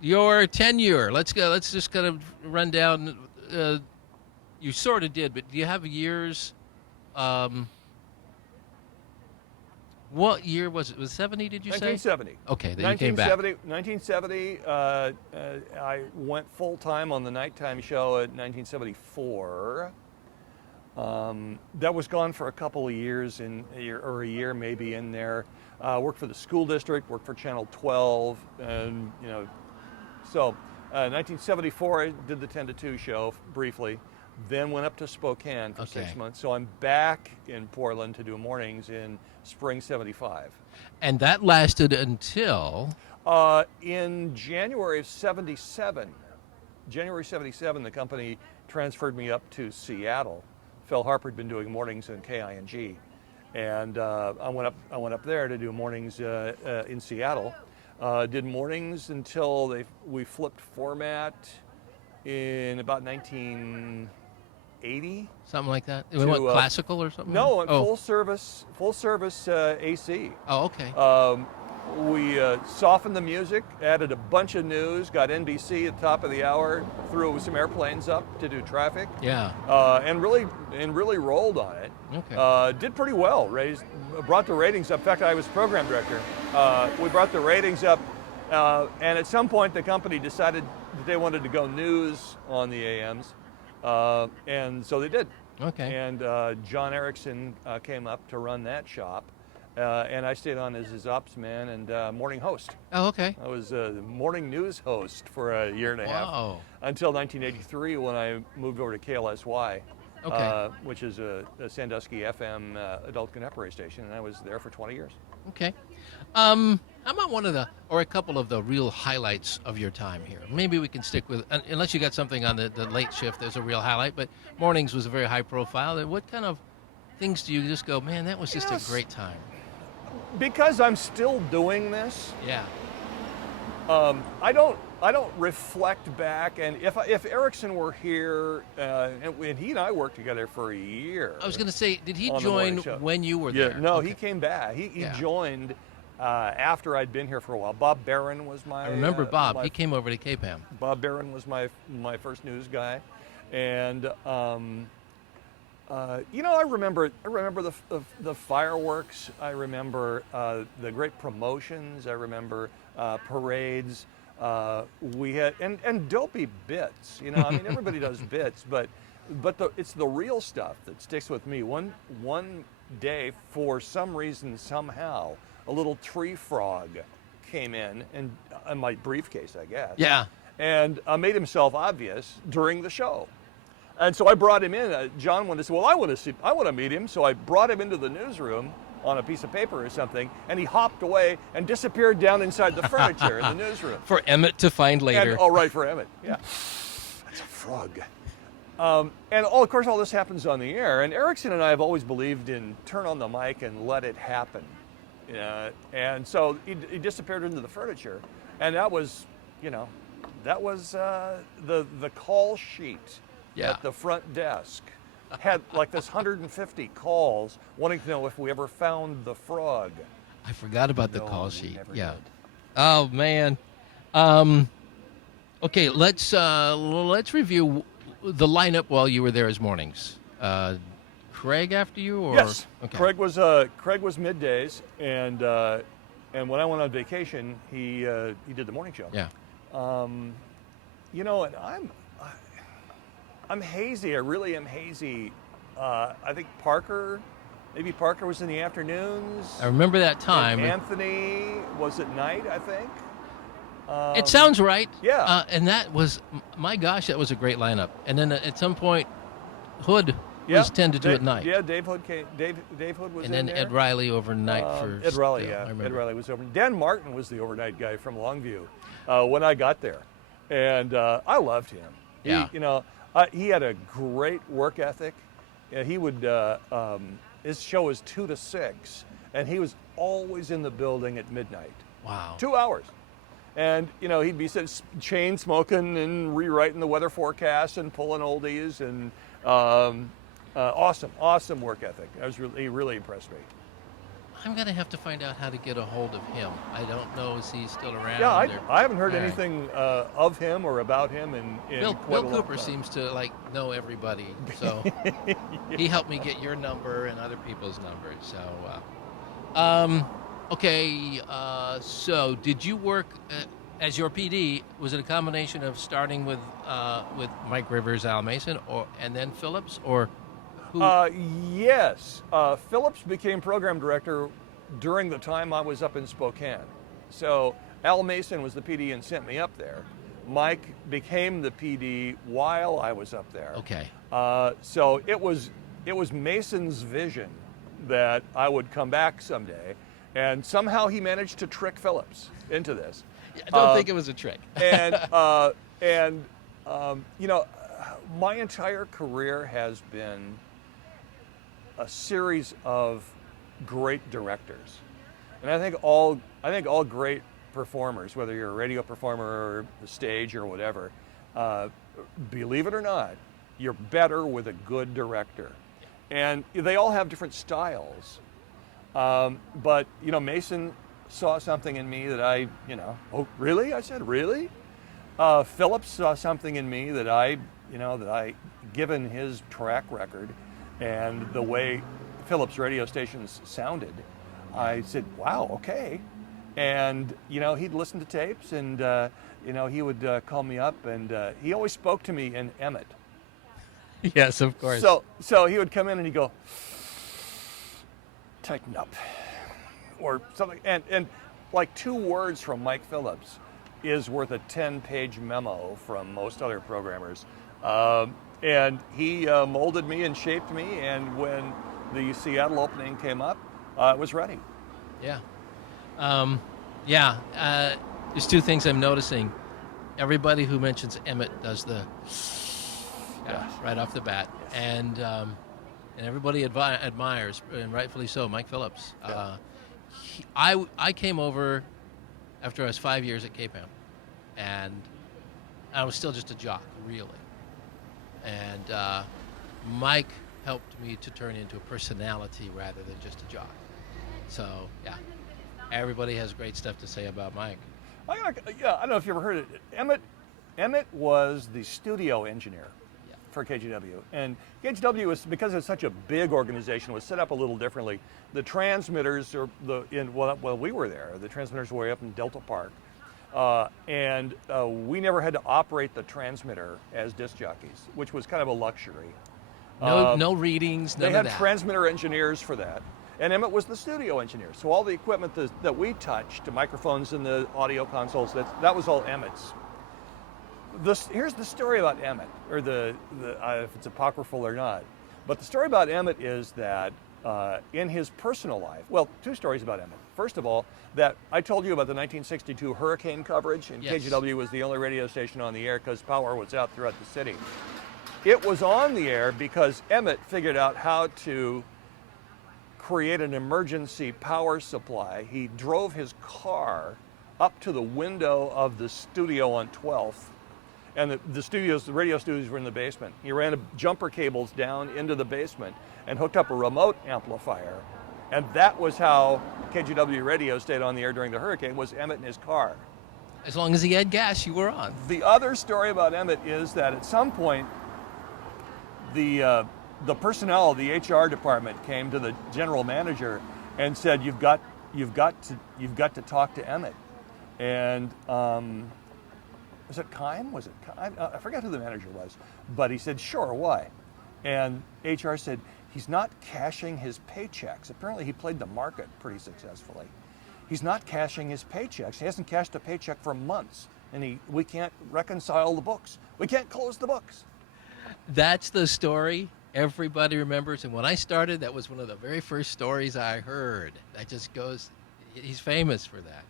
Your tenure. Let's go. Let's just kind of run down. You sort of did, but do you have years? Um, what year was it? Was 70? Did you say? 1970. Okay, then you came back. 1970. I went full time on the nighttime show at 1974. That was gone for a couple of years, or a year maybe in there. Worked for the school district, worked for Channel 12, and so 1974 I did the 10 to 2 show briefly, then went up to Spokane for 6 months. So I'm back in Portland to do mornings in spring '75. And that lasted until In January of '77. January '77, the company transferred me up to Seattle. Phil Harper had been doing mornings in KING, and I went up there to do mornings in Seattle. Did mornings until we flipped format in about 1980. something like that. We went classical or something. No, full service AC. Oh, okay. We softened the music, added a bunch of news, got NBC at the top of the hour, threw some airplanes up to do traffic. Yeah. And really rolled on it. Okay. Did pretty well. Brought the ratings up. In fact, I was program director. We brought the ratings up, and at some point the company decided that they wanted to go news on the AMs, and so they did. Okay. And John Erickson came up to run that shop. And I stayed on as his ops man and morning host. Oh, okay. I was a morning news host for a year and a half until 1983 when I moved over to KLSY, which is a Sandusky FM adult contemporary station, and I was there for 20 years. Okay. How about one of a couple of the real highlights of your time here? Maybe we can stick with, unless you got something on the late shift, there's a real highlight, but mornings was a very high profile. What kind of things do you just go, man, that was just a great time? Because I'm still doing this. Yeah. I don't reflect back, and if Erickson were here, and he and I worked together for a year. I was going to say, did he join when you were there? No, he came back. He joined after I'd been here for a while. Bob Barron was my. I remember Bob. He came over to KPAM. Bob Barron was my first news guy, and I remember the fireworks. I remember the great promotions. I remember parades. We had and dopey bits. I mean, everybody does bits, but it's the real stuff that sticks with me. One day, for some reason, somehow, a little tree frog came in my briefcase, I guess. Yeah. And made himself obvious during the show. And so I brought him in. John wanted to say, well, I want to meet him. So I brought him into the newsroom on a piece of paper or something, and he hopped away and disappeared down inside the furniture in the newsroom. For Emmett to find later. Right, for Emmett, yeah. That's a frog. Of course, all this happens on the air. And Erickson and I have always believed in turn on the mic and let it happen. And so he disappeared into the furniture. And that was, the call sheet. Yeah. At the front desk had like this 150 calls wanting to know if we ever found the frog. I forgot about the call sheet. Yeah. Did. Oh man. Okay, let's review the lineup while you were there as mornings. Craig after you, or yes. Okay. Craig was middays, and when I went on vacation, he did the morning show. Yeah. And I'm hazy. I really am hazy. I think maybe Parker was in the afternoons. I remember that time. And Anthony was at night, I think. It sounds right. Yeah. And that was, my gosh, that was a great lineup. And then at some point, Hood was 10 to 2 at night. Yeah, Dave Hood came. Dave Hood was in there. And then Ed Riley overnight for. Ed Riley, still, yeah. Ed Riley was over. Dan Martin was the overnight guy from Longview when I got there, and I loved him. Yeah. He had a great work ethic. He would, his show was 2 to 6, and he was always in the building at midnight. Wow. 2 hours. And, he'd be chain smoking and rewriting the weather forecast and pulling oldies, and awesome work ethic. He really impressed me. I'm gonna have to find out how to get a hold of him. I don't know, is he still around? Yeah, Or, I haven't heard all right. anything of him or about him in Bill quite a long Cooper time. seems to like know everybody, so he helped me get your number and other people's numbers. So, okay. So did you work as your PD? Was it a combination of starting with Mike Rivers, Al Mason, or and then Phillips, or who? Uh, yes, Phillips became program director during the time I was up in Spokane. So Al Mason was the PD and sent me up there. Mike became the PD while I was up there. Okay. So it was Mason's vision that I would come back someday, and somehow he managed to trick Phillips into this. I don't think it was a trick. And you know, my entire career has been a series of great directors, and I think all great performers, whether you're a radio performer or the stage or whatever, believe it or not, you're better with a good director, and they all have different styles. But Mason saw something in me that oh really? I said really. Phillips saw something in me that given his track record and the way Phillips radio stations sounded, I said, wow, okay. And, he'd listen to tapes and, he would call me up and he always spoke to me in Emmett. Yes, of course. So he would come in and he'd go, tighten up, or something. And like 2 words from Mike Phillips is worth a 10-page memo from most other programmers. And he molded me and shaped me, and when the Seattle opening came up, I was ready. Yeah. There's 2 things I'm noticing. Everybody who mentions Emmett does the right off the bat, and everybody admires, and rightfully so, Mike Phillips. Yeah. I came over after I was 5 years at KPAM, and I was still just a jock, really. And Mike helped me to turn into a personality rather than just a jock. So, yeah, everybody has great stuff to say about Mike. I don't know if you ever heard it. Emmett was the studio engineer for KGW. And KGW was, because it's such a big organization, was set up a little differently. The transmitters we were there. The transmitters were way up in Delta Park. And we never had to operate the transmitter as disc jockeys, which was kind of a luxury. No readings, none They of had that. transmitter engineers for that. And Emmett was the studio engineer. So all the equipment that we touched, the microphones and the audio consoles, that was all Emmett's. Here's the story about Emmett, or if it's apocryphal or not. But the story about Emmett is that in his personal life, well, 2 stories about Emmett. First of all, that I told you about the 1962 hurricane coverage, and Yes. KGW was the only radio station on the air because power was out throughout the city. It was on the air because Emmett figured out how to create an emergency power supply. He drove his car up to the window of the studio on 12th, and the radio studios were in the basement. He ran jumper cables down into the basement and hooked up a remote amplifier, and that was how KGW radio stayed on the air during the hurricane, was Emmett in his car. As long as he had gas, you were on. The other story about Emmett is that at some point, the personnel, the HR department, came to the general manager and said, "You've got to talk to Emmett." And was it Kime? Was it Kime? I forget who the manager was, but he said, "Sure, why?" And HR said, "He's not cashing his paychecks." Apparently, he played the market pretty successfully. He's not cashing his paychecks. He hasn't cashed a paycheck for months, and we can't reconcile the books. We can't close the books. That's the story everybody remembers. And when I started, that was one of the very first stories I heard. That just goes, he's famous for that.